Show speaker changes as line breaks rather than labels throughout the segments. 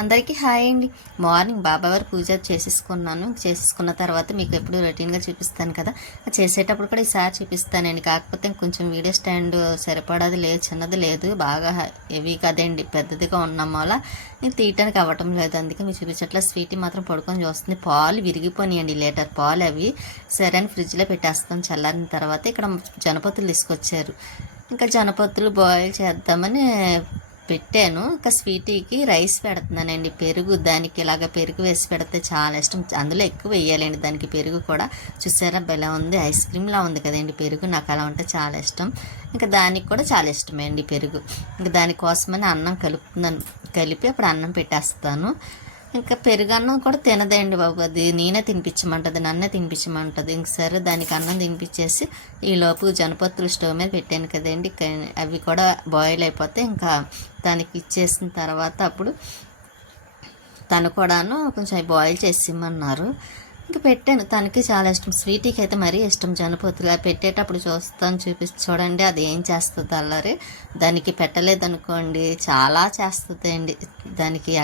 అందరికీ హాయ్ అండి. మార్నింగ్ బాబావారి పూజ చేసేసుకున్నాను. చేసేసుకున్న తర్వాత మీకు ఎప్పుడు రొటీన్గా చూపిస్తాను కదా. చేసేటప్పుడు కూడా ఈసారి చూపిస్తానండి. కాకపోతే కొంచెం వీడియో స్టాండ్ సరిపడది లేదు చిన్నది లేదు. బాగా హెవీ కదండి. పెద్దదిగా ఉన్నాం వల్ల నేను తీయటానికి అవ్వటం లేదు. అందుకే మీరు చూపించట్ల స్వీట్ మాత్రం పడుకొని చూస్తుంది. పాలు విరిగిపోయినాయండి లీటర్ పాలు అవి. సరే అని ఫ్రిడ్జ్లో పెట్టేస్తాను. చల్లారిన తర్వాత ఇక్కడ జనపతులు తీసుకొచ్చారు. ఇంకా జనపతులు బాయిల్ చేద్దామని పెట్టాను. ఇంకా స్వీటీకి రైస్ పెడుతున్నానండి. పెరుగు దానికి ఇలాగ పెరుగు వేసి పెడితే చాలా ఇష్టం. అందులో ఎక్కువ వేయాలండి దానికి పెరుగు కూడా. చూసారా? బెలా ఉంది. ఐస్ క్రీమ్లా ఉంది కదండి పెరుగు. నాకు అలా ఉంటే చాలా ఇష్టం. ఇంకా దానికి కూడా చాలా ఇష్టమే అండి పెరుగు. ఇంకా దానికోసమని అన్నం కలుపుతున్నాను. కలిపి అప్పుడు అన్నం పెట్టేస్తాను. ఇంకా పెరుగన్నం కూడా తినదండి బాబు. అది నేనే తినిపించమంటది నన్నే తినిపించమంటది. ఇంక సరే దానికి అన్నం తినిపించేసి ఈ లోపు జనపత్రులు స్టవ్ మీద పెట్టాను కదండి. అవి కూడా బాయిల్ అయిపోతే ఇంకా దానికి ఇచ్చేసిన తర్వాత అప్పుడు తను కూడాను కొంచెం అవి బాయిల్ చేసి ఇమ్మన్నారు. ఇంకా పెట్టాను. తనకి చాలా ఇష్టం. స్వీటీకి అయితే మరీ ఇష్టం జనపతులు అవి పెట్టేటప్పుడు చూస్తాను చూపి చూడండి అది ఏం చేస్తుంది అల్లరి. దానికి పెట్టలేదనుకోండి చాలా చేస్తుంది అండి దానికి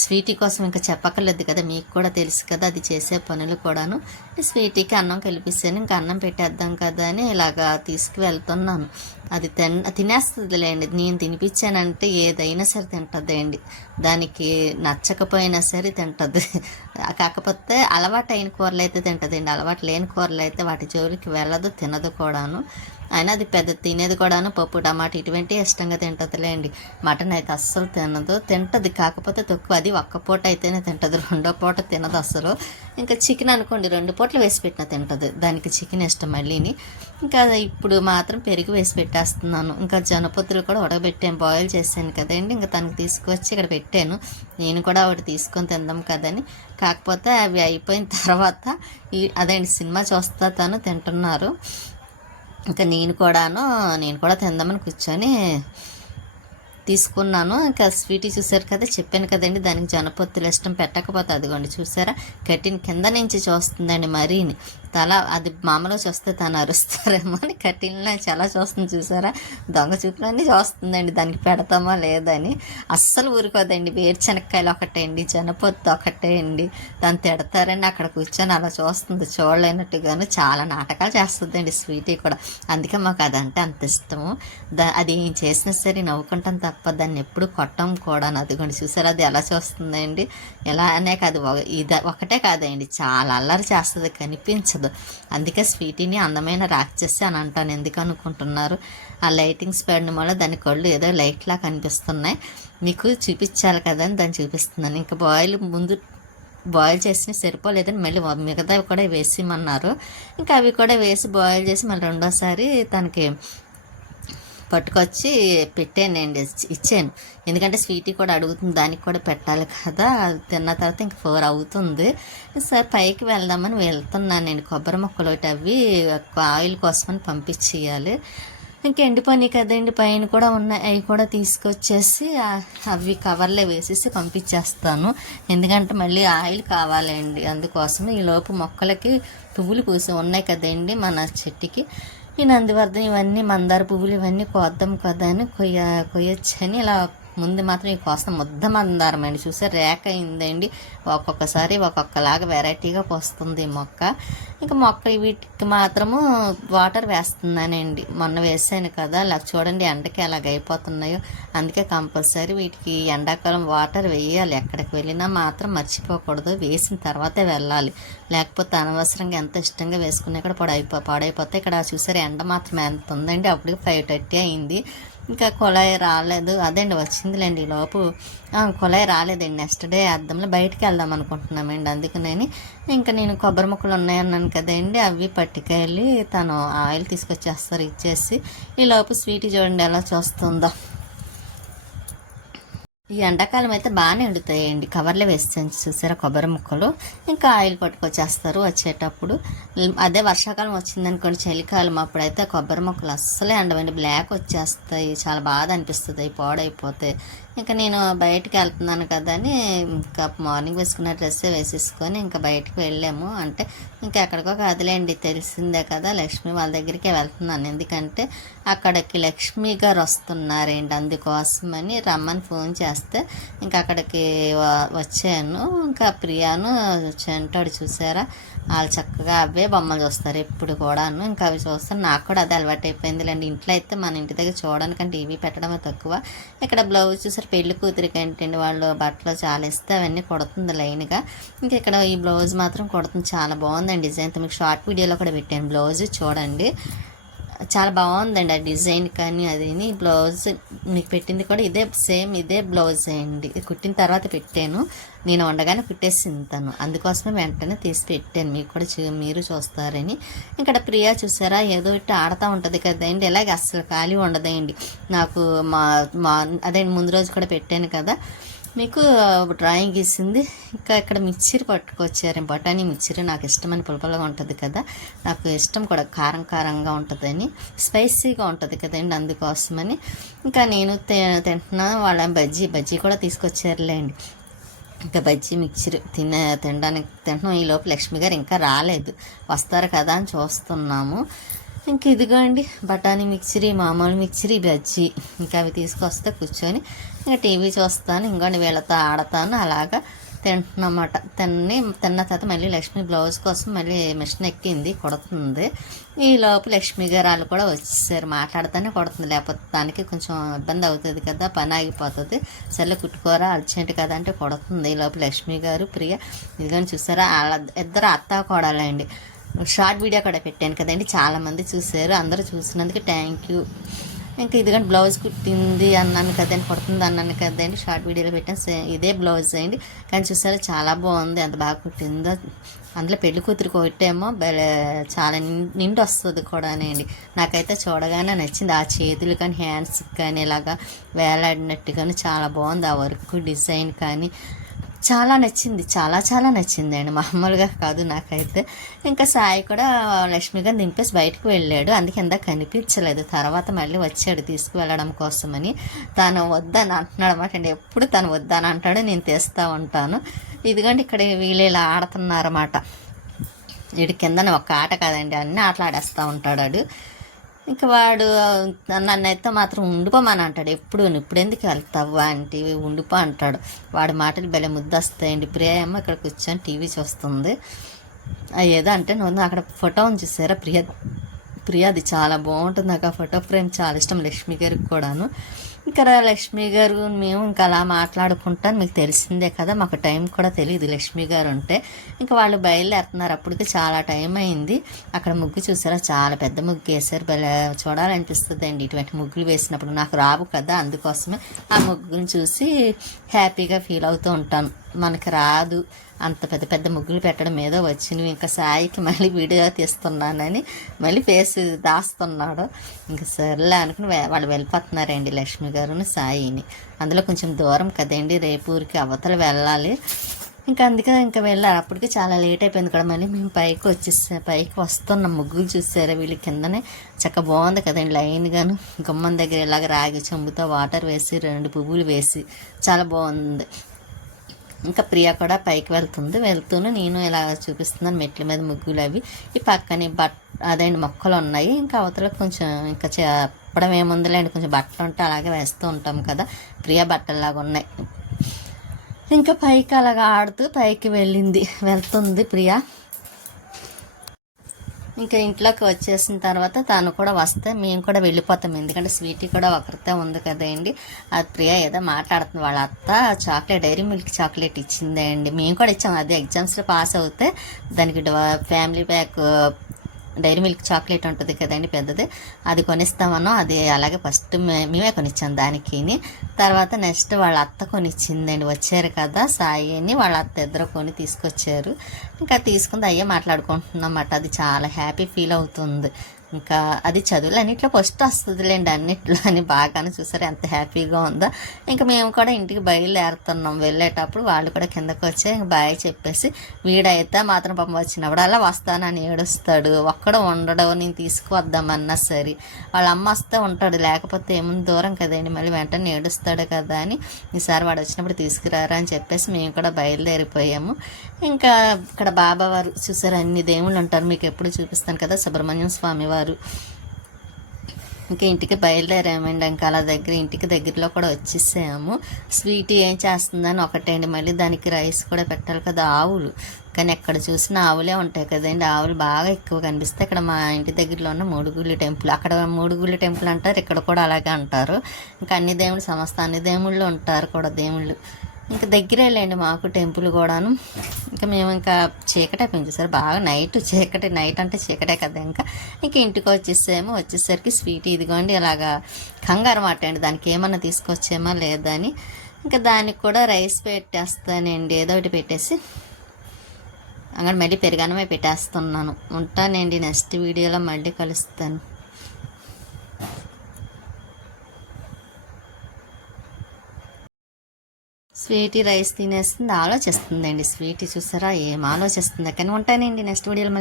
స్వీటీ కోసం ఇంకా చెప్పక్కర్లేదు కదా మీకు కూడా తెలుసు కదా అది చేసే పనులు కూడాను. ఈ స్వీటీకి అన్నం కలిపిస్తాను ఇంకా అన్నం పెట్టేద్దాం కదా అని ఇలాగా తీసుకువెళ్తున్నాను. అది తిన్ తినేస్తుందిలేండి నేను తినిపించానంటే ఏదైనా సరే తింటుంది దానికి నచ్చకపోయినా సరే తింటుంది. కాకపోతే అలవాటు అయిన కూరలు అయితే తింటుంది అలవాటు లేని కూరలు అయితే వాటి జోలికి వెళ్ళదు తినదు కూడాను. అయినా అది పెద్ద తినేది కూడాను పప్పు టమాటా ఇటువంటి ఇష్టంగా తింటుందిలేండి మటన్ అయితే అస్సలు తినదు. తింటది కాకపోతే తక్కువ. అది ఒక్క పూట అయితేనే తింటది. రెండో పూట తినదు అసలు ఇంకా చికెన్ అనుకోండి రెండు పూటలు వేసి పెట్టినా తింటుంది. దానికి చికెన్ ఇష్టం మళ్ళీని. ఇంకా ఇప్పుడు మాత్రం పెరుగు వేసి పెట్టేస్తున్నాను. ఇంకా జనపతులు కూడా ఉడకబెట్టాను. బాయిల్ చేశాను కదండి. ఇంకా తనకి తీసుకొచ్చి ఇక్కడ పెట్టాను. నేను కూడా ఒకటి తీసుకొని తిందాం కదని. కాకపోతే అవి అయిపోయిన తర్వాత ఈ అదేంటి సినిమా చూస్తా తను తింటున్నారు. ఇంకా నేను కూడాను నేను కూడా తిందామని కూర్చొని తీసుకున్నాను. ఇంకా స్వీట్ చూసారు కదా చెప్పాను కదండి దానికి జనపొత్తులు ఇష్టం పెట్టకపోతే అదిగోండి చూసారా? కట్టిన కింద నుంచి చూస్తుందండి మరీని. తల అది మామూలుగా చూస్తే తను అరుస్తారేమో అని కట్టిన చాలా చూస్తుంది చూసారా? దొంగ చూపులన్నీ చూస్తుందండి దానికి పెడతామా లేదని. అస్సలు ఊరుకోదండి వేరుచెనక్కాయలు ఒకటే అండి జనపొత్తు ఒకటే అండి దాన్ని తిడతారని అక్కడ కూర్చొని అలా చూస్తుంది చూడలేనట్టుగాను చాలా నాటకాలు చేస్తుందండి స్వీటీ కూడా. అందుకే మాకు అదంటే అంత ఇష్టము. దా అది ఏం చేసినా సరే నవ్వుకుంటాం తప్ప దాన్ని ఎప్పుడు కొట్టం కూడా అదిగోండి చూసారా? అది ఎలా చూస్తుందండి? ఎలా అనే కాదు ఇది ఒకటే కాదండి చాలా అల్లరి చేస్తుంది కనిపించదు. అందుకే స్వీటీని అందమైన రాక్షసి అని అంటాను. ఎందుకు అనుకుంటున్నారు? ఆ లైటింగ్స్ పెడడం వల్ల దాని కళ్ళు ఏదో లైట్లా కనిపిస్తున్నాయి. మీకు చూపించాలి కదా అని దాన్ని చూపిస్తున్నాను. ఇంకా బాయిల్ ముందు బాయిల్ చేసి సరిపోలేదని మళ్ళీ మిగతావి కూడా వేసిమన్నారు. ఇంకా అవి కూడా వేసి బాయిల్ చేసి మళ్ళీ రెండోసారి తనకి పట్టుకొచ్చి పెట్టానండి ఇచ్చాను. ఎందుకంటే స్వీటీ కూడా అడుగుతుంది దానికి కూడా పెట్టాలి కదా. అది తిన్న తర్వాత ఇంక ఫోర్ అవుతుంది. సరే పైకి వెళ్దామని వెళ్తున్నాను కొబ్బరి మొక్కలు ఒకటి అవి ఆయిల్ కోసమని పంపించేయాలి. ఇంకా ఎండిపోయినాయి కదండి. పైన కూడా ఉన్నాయి. అవి కూడా తీసుకొచ్చేసి అవి కవర్లో వేసేసి పంపించేస్తాను. ఎందుకంటే మళ్ళీ ఆయిల్ కావాలండి. అందుకోసం ఈ లోపు మొక్కలకి పువ్వులు పూసి ఉన్నాయి కదండి మన చెట్టుకి. ఈ నందివర్ధం ఇవన్నీ మందార పువ్వులు ఇవన్నీ కోద్దాం కదా అని కొయ్య కొయ్యొచ్చని ఇలా ముందు మాత్రం ఈ కోసం ముద్ద మందారం అండి. చూసే రేక అయిందండి. ఒక్కొక్కసారి ఒక్కొక్కలాగా వెరైటీగా పోస్తుంది మొక్క. ఇంకా మొక్క వీటికి మాత్రము వాటర్ వేస్తున్నానండి. మొన్న వేసాను కదా. అలా చూడండి ఎండకి ఎలాగ అయిపోతున్నాయో. అందుకే కంపల్సరీ వీటికి ఎండాకాలం వాటర్ వేయాలి. ఎక్కడికి వెళ్ళినా మాత్రం మర్చిపోకూడదు. వేసిన తర్వాతే వెళ్ళాలి. లేకపోతే అనవసరంగా ఎంత ఇష్టంగా వేసుకున్నా ఇక్కడ పాడైపో పాడైపోతే ఇక్కడ చూసారు ఎండ మాత్రం ఎంత ఉందండి. అప్పటికి ఫైవ్ థర్టీ అయింది. ఇంకా కుళాయి రాలేదు. అదేండి వచ్చిందిలేండి ఈ లోపు. కుళాయి రాలేదండి. నెక్స్ట్ డే అద్దంలో బయటికి వెళ్దాం అనుకుంటున్నామండి. అందుకని ఇంకా నేను కొబ్బరి ముక్కలు ఉన్నాయన్నాను కదండి అవి పట్టుకెళ్ళి తను ఆయిల్ తీసుకొచ్చేస్తారు ఇచ్చేసి ఈ లోపు స్వీట్ చూడండి ఎలా చూస్తుందో. ఈ ఎండాకాలం అయితే బాగానే ఎండుతాయండి కవర్లో వేస్తాను చూసారా కొబ్బరి ముక్కలు. ఇంకా ఆయిల్ పట్టుకొచ్చేస్తారు వచ్చేటప్పుడు. అదే వర్షాకాలం వచ్చిందనుకోండి చలికాలం అప్పుడైతే కొబ్బరి ముక్కలు అస్సలే ఎండవండి బ్లాక్ వచ్చేస్తాయి చాలా బాధ అనిపిస్తుంది. అవి పాడైపోతే ఇంకా నేను బయటికి వెళ్తున్నాను కదా అని ఇంకా మార్నింగ్ వేసుకున్న డ్రెస్సే వేసేసుకొని ఇంకా బయటికి వెళ్ళాము. అంటే ఇంకా ఎక్కడికో కాదులేండి తెలిసిందే కదా లక్ష్మి వాళ్ళ దగ్గరికే వెళ్తున్నాను. ఎందుకంటే అక్కడికి లక్ష్మి గారు వస్తున్నారేంటి అందుకోసమని రమ్మని ఫోన్ చేస్తే ఇంకా అక్కడికి వ- వచ్చాను. ఇంకా ప్రియాను చెంటాడు చూసారా? వాళ్ళు చక్కగా అవే బొమ్మలు చూస్తారు ఎప్పుడు కూడాను. ఇంకా అవి చూస్తారు. నాకు కూడా అది అలవాటు అయిపోయిందిలేండి ఇంట్లో అయితే మన ఇంటి దగ్గర చూడడానికంటే టీవీ పెట్టడమే తక్కువ. ఇక్కడ బ్లౌజ్ చూసారు పెళ్ళి కూతురికి ఏంటండి? వాళ్ళు బట్టలు చాలా ఇస్తే అవన్నీ కొడుతుంది లైన్గా. ఇంకా ఇక్కడ ఈ బ్లౌజ్ మాత్రం కొడుతుంది. చాలా బాగుందండి డిజైన్. మీకు షార్ట్ వీడియోలో కూడా పెట్టాను. బ్లౌజ్ చూడండి. చాలా బాగుందండి ఆ డిజైన్ కానీ అది బ్లౌజ్ మీకు పెట్టింది కూడా ఇదే సేమ్ ఇదే బ్లౌజ్ అండి. కుట్టిన తర్వాత పెట్టాను. నేను వండగానే కుట్టేసింది తను. అందుకోసమే వెంటనే తీసి పెట్టాను. మీకు కూడా చూ- మీరు చూస్తారని. ఇక్కడ ప్రియా చూసారా? ఏదో ఇట్లా ఆడుతూ ఉంటుంది కదండి. ఇలాగే అస్సలు ఖాళీ ఉండదండి. నాకు మా మా అదే ముందు రోజు కూడా పెట్టాను కదా. మీకు డ్రాయింగ్ గీసింది. ఇంకా ఇక్కడ మిక్చర్ పట్టుకొచ్చారు. బఠానీ మిక్చర్ నాకు ఇష్టమైన పులపలగా ఉంటుంది కదా. నాకు ఇష్టం కూడా కారం కారంగా ఉంటుందని స్పైసీగా ఉంటుంది కదండి అందుకోసమని. ఇంకా నేను తి- తింటున్నా. వాళ్ళ బజ్జీ బజ్జీ కూడా తీసుకొచ్చారులేండి. ఇంకా బజ్జీ మిక్చర్ తినే తినడానికి తింటున్నాం. ఈ లోపు లక్ష్మి గారు ఇంకా రాలేదు. వస్తారు కదా అని చూస్తున్నాము. ఇంక ఇదిగోండి బఠానీ మిక్చరీ మామూలు మిక్చరీ బజ్జీ. ఇంకా అవి తీసుకొస్తే కూర్చొని ఇంకా టీవీ చూస్తాను ఇంకోండి వీళ్ళతో ఆడతాను అలాగా తింటున్నమాట. తిని తిన్న తర్వాత మళ్ళీ లక్ష్మి బ్లౌజ్ కోసం మళ్ళీ మిషన్ ఎక్కింది కొడుతుంది. ఈ లోపు లక్ష్మి గారు వాళ్ళు కూడా వచ్చేసారు మాట్లాడుతూనే కొడుతుంది. లేకపోతే దానికి కొంచెం ఇబ్బంది అవుతుంది కదా పని ఆగిపోతుంది. సరే కుట్టుకోరా అర్జెంట్ కదా అంటే కొడుతుంది. ఈ లోపు లక్ష్మి గారు ప్రియ ఇదిగోని చూసారా వాళ్ళ ఇద్దరు అత్త కొడాలండి. షార్ట్ వీడియో కూడా పెట్టాను కదండి చాలామంది చూశారు అందరూ చూసినందుకు థ్యాంక్ యూ. ఇంకా ఇదిగండి బ్లౌజ్ కుట్టింది అన్నాను కదండి కుడుతుంది అన్నాను కదండి షార్ట్ వీడియోలో పెట్టాను. సే- ఇదే బ్లౌజ్ అండి. కానీ చూసారా చాలా బాగుంది ఎంత బాగా కుట్టిందో. అందులో పెళ్ళి కూతురు కొట్టేమో చాలా నిం- నిండు వస్తుంది కూడా అండి. నాకైతే చూడగానే నచ్చింది. ఆ చేతులు కానీ హ్యాండ్స్ కానీ ఇలాగా వేలాడినట్టు కానీ చాలా బాగుంది. ఆ వర్క్ డిజైన్ కానీ చాలా నచ్చింది చాలా చాలా నచ్చింది అండి మామూలుగా కాదు నాకైతే. ఇంకా సాయి కూడా లక్ష్మి గారు దింపేసి బయటకు వెళ్ళాడు. అందుకే ఇందాక కనిపించలేదు. తర్వాత మళ్ళీ వచ్చాడు తీసుకువెళ్ళడం కోసమని. తను వద్దని అంటున్నాడు అనమాట అండి. ఎప్పుడు తను వద్దని అంటాడు నేను తెస్తా ఉంటాను. ఇదిగోండి ఇక్కడ వీళ్ళు ఇలా ఆడుతున్నారన్నమాట. వీడి కిందన ఒక ఆట కాదండి. అన్ని ఆటలు ఆడేస్తూ ఉంటాడు ఇంకా వాడు నన్నైతే మాత్రం ఉండిపోమని అంటాడు. ఎప్పుడు ఇప్పుడు ఎందుకు వెళ్తావు అంటే ఉండిపో అంటాడు. వాడి మాటలు భలే ముద్దొస్తాయండి. ప్రియమ్మ ఇక్కడ కూర్చొని టీవీ చూస్తుంది. ఏదో అంటే నువ్వు అక్కడ ఫోటో ఉంది చూసారా? ప్రియ ప్రియ అది చాలా బాగుంటుంది నాకు. ఆ ఫోటో ఫ్రేమ్ చాలా ఇష్టం లక్ష్మి గారికి కూడాను. ఇక్కడ లక్ష్మి గారు మేము ఇంకా అలా మాట్లాడుకుంటాను మీకు తెలిసిందే కదా మాకు టైం కూడా తెలియదు లక్ష్మి గారు ఉంటే. ఇంకా వాళ్ళు బయలుదేరుతున్నారు. అప్పటికి చాలా టైం అయింది. అక్కడ ముగ్గు చూసారా? చాలా పెద్ద ముగ్గు వేసారు చూడాలనిపిస్తుంది అండి ఇటువంటి ముగ్గులు వేసినప్పుడు నాకు రావు కదా అందుకోసమే ఆ ముగ్గుని చూసి హ్యాపీగా ఫీల్ అవుతూ ఉంటాను. మనకి రాదు అంత పెద్ద పెద్ద ముగ్గులు పెట్టడం ఏదో వచ్చినవి. ఇంకా సాయికి మళ్ళీ వీడియో తీస్తున్నానని మళ్ళీ ఫేస్ దాస్తున్నాడు. ఇంకా సర్లే అనుకుని వాళ్ళు వెళ్ళిపోతున్నారండి లక్ష్మి గారుని సాయిని. అందులో కొంచెం దూరం కదండి. రేపు ఊరికి అవతల వెళ్ళాలి. ఇంకా అందుకే ఇంకా వెళ్ళారు అప్పటికి చాలా లేట్ అయిపోయింది కూడా మళ్ళీ మేము పైకి వచ్చేసా పైకి వస్తున్నాం ముగ్గులు చూసారా వీళ్ళ కిందనే? చక్క బాగుంది కదండి లైన్గాను గుమ్మం దగ్గర ఇలాగ రాగి చెంబుతో వాటర్ వేసి రెండు పువ్వులు వేసి. చాలా బాగుంది. ఇంకా ప్రియ కూడా పైకి వెళ్తుంది. వెళ్తూనే నేను ఇలా చూపిస్తున్నాను మెట్ల మీద ముగ్గులు అవి. ఈ పక్కనే బట్ అదేంటి మొక్కలు ఉన్నాయి. ఇంకా అవతల కొంచెం ఇంకా చెప్పడం ఏముందిలేండి. కొంచెం బట్టలు ఉంటే అలాగే వేస్తూ ఉంటాం కదా. ప్రియ బట్టల్లాగా ఉన్నాయి. ఇంకా పైకి అలాగా ఆడుతూ పైకి వెళ్ళింది. వెళ్తుంది ప్రియా. ఇంకా ఇంట్లోకి వచ్చేసిన తర్వాత తను కూడా వస్తే మేము కూడా వెళ్ళిపోతాం. ఎందుకంటే స్వీటీ కూడా ఒకరితే ఉంది కదండి అది ప్రియ ఏదో మాట్లాడుతుంది. వాళ్ళ అత్త చాక్లెట్ డైరీ మిల్క్ చాక్లెట్ ఇచ్చిందండి. మేము కూడా ఇచ్చాం. అది ఎగ్జామ్స్లో పాస్ అవుతే దానికి family pack dairy milk chocolate ఉంటుంది కదండి పెద్దది. అది కొనిస్తామను. అది అలాగే ఫస్ట్ మే- మేమే కొనిచ్చాం దానికి తర్వాత నెక్స్ట్ వాళ్ళ అత్త కొనిచ్చిందండి. వచ్చారు కదా సాయిని వాళ్ళ అత్త ఇద్దరు కొని తీసుకొచ్చారు. ఇంకా తీసుకుంది అయ్యే మాట్లాడుకుంటున్నమాట అది చాలా హ్యాపీ ఫీల్ అవుతుంది. ఇంకా అది చదువులు అన్నిట్లో ఫస్ట్ వస్తుందిలేండి అన్నిట్లో అని బాగానే చూసారు. ఎంత హ్యాపీగా ఉందో. ఇంకా మేము కూడా ఇంటికి బయలుదేరుతున్నాం. వెళ్ళేటప్పుడు వాళ్ళు కూడా కిందకు వచ్చి ఇంక బాయ్ చెప్పేసి వీడైతే మాత్రం పాపం వచ్చినప్పుడు అలా వస్తానని ఏడుస్తాడు. ఒక్కడ ఉండడు. నేను తీసుకువద్దామన్నా సరే. వాళ్ళ అమ్మ వస్తే ఉంటాడు. లేకపోతే ఏముంది? దూరం కదండి. మళ్ళీ వెంటనే ఏడుస్తాడు కదా అని. ఈసారి వాడు వచ్చినప్పుడు తీసుకురారా అని చెప్పేసి మేము కూడా బయలుదేరిపోయాము. ఇంకా ఇక్కడ బాబా వారు చూసారు అన్ని దేవుళ్ళు ఉంటారు. మీకు ఎప్పుడు చూపిస్తాను కదా. సుబ్రహ్మణ్యం స్వామి వారు ఇంకా ఇంటికి బయలుదేరామండి. ఇంకా అలా దగ్గర ఇంటికి దగ్గరలో కూడా వచ్చేసాము. స్వీట్ ఏం చేస్తుందని ఒకటండి. మళ్ళీ దానికి రైస్ కూడా పెట్టాలి కదా ఆవులు. కానీ ఎక్కడ చూసినా ఆవులే ఉంటాయి కదండి. ఆవులు బాగా ఎక్కువ కనిపిస్తాయి ఇక్కడ మా ఇంటి దగ్గరలో ఉన్న మూడుగుళ్ళు టెంపుల్ అక్కడ మూడుగుళ్ళు టెంపుల్ అంటారు ఇక్కడ కూడా అలాగే అంటారు. ఇంకా అన్ని దేవుళ్ళు సమస్త అన్ని దేవుళ్ళు ఉంటారు కూడా దేవుళ్ళు. ఇంకా దగ్గరే లేండి మాకు టెంపుల్ కూడాను. ఇంకా మేము ఇంకా చీకటే పెంచేసారు బాగా నైట్ చీకటి నైట్ అంటే చీకటే కదా ఇంకా. ఇంకా ఇంటికి వచ్చేసాము వచ్చేసరికి స్వీట్ ఇదిగోండి ఇలాగా కంగారు మాట అండి దానికి ఏమన్నా తీసుకొచ్చేమా లేదా అని. ఇంకా దానికి కూడా రైస్ పెట్టేస్తానండి ఏదో ఒకటి పెట్టేసి. అక్కడ మళ్ళీ పెరుగన్నమే పెట్టేస్తున్నాను. ఉంటానండి నెక్స్ట్ వీడియోలో మళ్ళీ కలుస్తాను. స్వీటీ రైస్ తినేస్తుంది ఆలోచిస్తుందండి. స్వీటీ చూసారా? ఏం ఆలోచిస్తుంది? కానీ ఉంటానండి నెక్స్ట్ వీడియోలో మళ్ళీ.